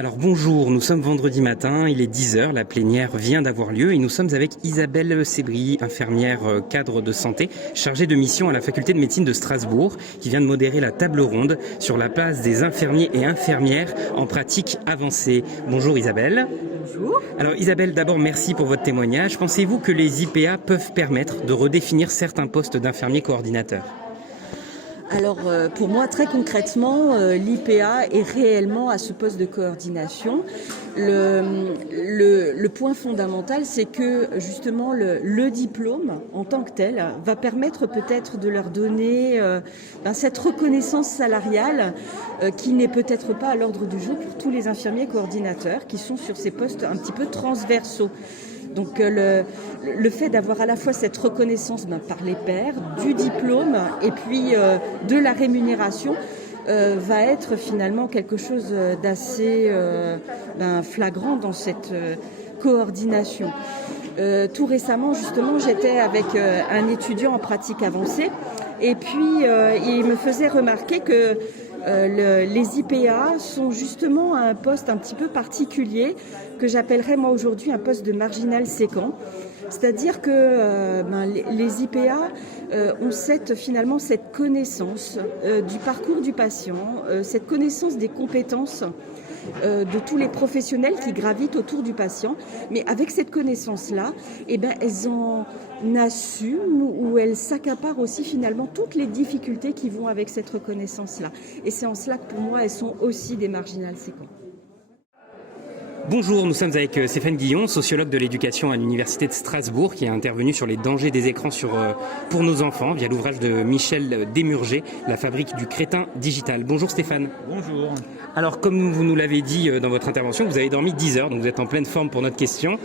Alors bonjour, nous sommes vendredi matin, il est 10 heures, la plénière vient d'avoir lieu et nous sommes avec Isabelle Sébry, infirmière cadre de santé, chargée de mission à la faculté de médecine de Strasbourg, qui vient de modérer la table ronde sur la place des infirmiers et infirmières en pratique avancée. Bonjour Isabelle. Bonjour. Alors Isabelle, d'abord merci pour votre témoignage. Pensez-vous que les IPA peuvent permettre de redéfinir certains postes d'infirmiers coordinateurs ? Alors pour moi, très concrètement, l'IPA est réellement à ce poste de coordination. Le point fondamental, c'est que justement le diplôme en tant que tel va permettre peut-être de leur donner cette reconnaissance salariale qui n'est peut-être pas à l'ordre du jour pour tous les infirmiers coordinateurs qui sont sur ces postes un petit peu transversaux. Donc le fait d'avoir à la fois cette reconnaissance par les pairs, du diplôme et puis de la rémunération va être finalement quelque chose d'assez flagrant dans cette coordination. Tout récemment, justement, j'étais avec un étudiant en pratique avancée et puis il me faisait remarquer que les IPA sont justement à un poste un petit peu particulier que j'appellerais moi aujourd'hui un poste de marginal séquent. C'est-à-dire que les IPA ont finalement cette connaissance du parcours du patient, cette connaissance des compétences de tous les professionnels qui gravitent autour du patient. Mais avec cette connaissance-là, elles en assument ou elles s'accaparent aussi finalement toutes les difficultés qui vont avec cette reconnaissance-là. Et c'est en cela que pour moi, elles sont aussi des marginales séquents. Bonjour, nous sommes avec Stéphane Guillon, sociologue de l'éducation à l'Université de Strasbourg, qui est intervenu sur les dangers des écrans pour nos enfants via l'ouvrage de Michel Desmurger, La fabrique du crétin digital. Bonjour Stéphane. Bonjour. Alors comme vous nous l'avez dit dans votre intervention, vous avez dormi 10 heures, donc vous êtes en pleine forme pour notre question.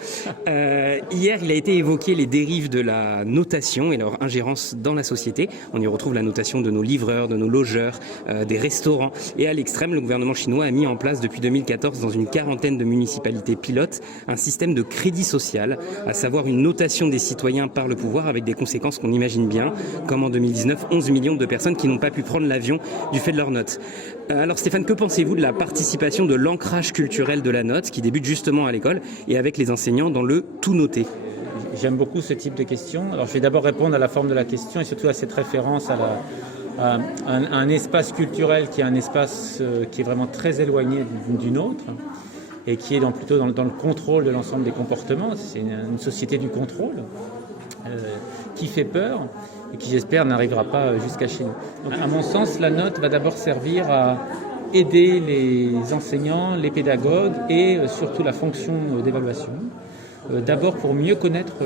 Hier, il a été évoqué les dérives de la notation et leur ingérence dans la société. On y retrouve la notation de nos livreurs, de nos logeurs, des restaurants. Et à l'extrême, le gouvernement chinois a mis en place depuis 2014 dans une quarantaine de municipalités pilote un système de crédit social, à savoir une notation des citoyens par le pouvoir avec des conséquences qu'on imagine bien, comme en 2019, 11 millions de personnes qui n'ont pas pu prendre l'avion du fait de leurs notes. Alors Stéphane, que pensez-vous de la participation de l'ancrage culturel de la note qui débute justement à l'école et avec les enseignants dans le tout noté ? J'aime beaucoup ce type de questions. Alors je vais d'abord répondre à la forme de la question et surtout à cette référence à un espace culturel qui est un espace qui est vraiment très éloigné du nôtre et qui est plutôt dans le contrôle de l'ensemble des comportements. C'est une société du contrôle qui fait peur et qui, j'espère, n'arrivera pas jusqu'à chez nous. Donc, à mon sens, la note va d'abord servir à aider les enseignants, les pédagogues et surtout la fonction d'évaluation. D'abord pour mieux connaître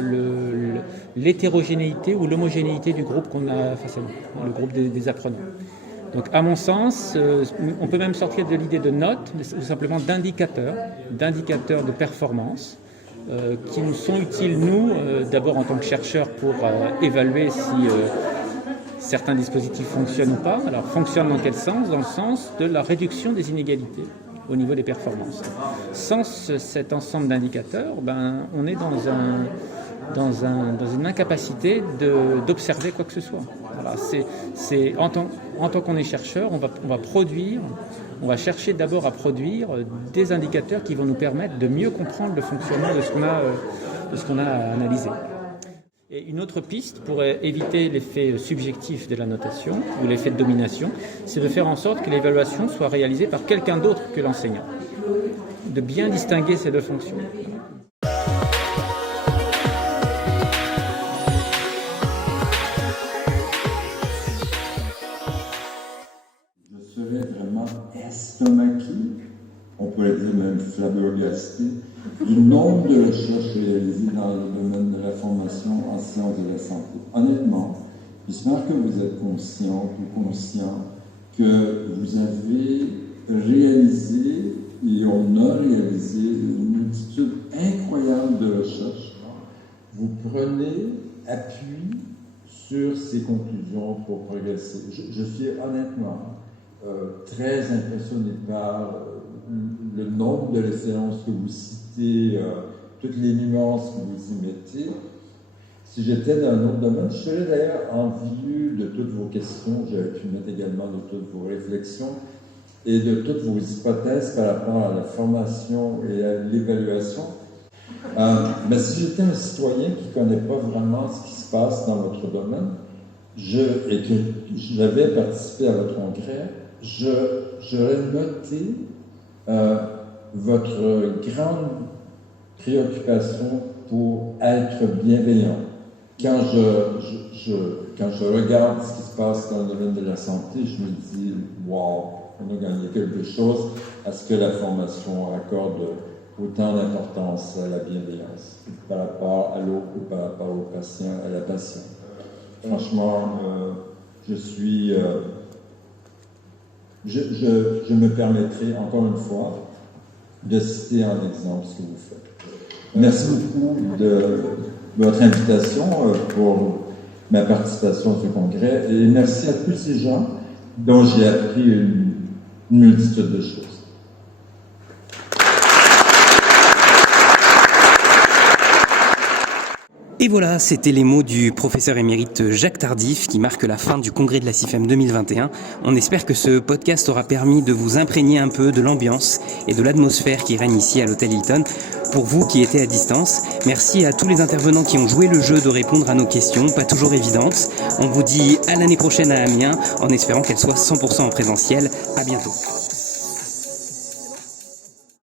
l'hétérogénéité ou l'homogénéité du groupe qu'on a face à nous, le groupe des apprenants. Donc, à mon sens, on peut même sortir de l'idée de notes, ou simplement d'indicateurs de performance, qui nous sont utiles, nous, d'abord en tant que chercheurs, pour évaluer si certains dispositifs fonctionnent ou pas. Alors, fonctionnent dans quel sens ? Dans le sens de la réduction des inégalités au niveau des performances. Sans cet ensemble d'indicateurs, on est dans une incapacité d'observer quoi que ce soit. Voilà, c'est en tant qu'on est chercheur, on va chercher d'abord à produire des indicateurs qui vont nous permettre de mieux comprendre le fonctionnement de ce qu'on a analysé. Et une autre piste pour éviter l'effet subjectif de la notation ou l'effet de domination, c'est de faire en sorte que l'évaluation soit réalisée par quelqu'un d'autre que l'enseignant. De bien distinguer ces deux fonctions. Je serais vraiment estomaqué, on pourrait dire même flabbergasté, du nombre de recherches réalisées dans le domaine de la formation en sciences de la santé. Honnêtement, j'espère que vous êtes conscient que vous avez réalisé et on a réalisé une multitude incroyable de recherches. Vous prenez appui sur ces conclusions pour progresser. Je suis honnêtement très impressionné par le nombre de références que vous citez, toutes les nuances que vous y mettez. Si j'étais dans un autre domaine, je serais d'ailleurs envieux de toutes vos questions, j'aurais pu mettre également de toutes vos réflexions, et de toutes vos hypothèses par rapport à la formation et à l'évaluation. Mais si j'étais un citoyen qui ne connaît pas vraiment ce qui se passe dans votre domaine, et que j'avais participé à votre congrès, j'aurais noté votre grande préoccupation pour être bienveillant. Quand je regarde ce qui se passe dans le domaine de la santé, je me dis, wow, on a gagné quelque chose à ce que la formation accorde autant d'importance à la bienveillance par rapport à l'autre ou par rapport au patient, à la patiente. Franchement, je me permettrai encore une fois de citer en exemple ce que vous faites. Merci beaucoup de votre invitation pour ma participation à ce congrès et merci à tous ces gens dont j'ai appris une multitude de choses. Et voilà, c'était les mots du professeur émérite Jacques Tardif qui marque la fin du congrès de la CIFEM 2021. On espère que ce podcast aura permis de vous imprégner un peu de l'ambiance et de l'atmosphère qui règne ici à l'Hôtel Hilton. Pour vous qui étiez à distance, merci à tous les intervenants qui ont joué le jeu de répondre à nos questions, pas toujours évidentes. On vous dit à l'année prochaine à Amiens, en espérant qu'elle soit 100% en présentiel. À bientôt.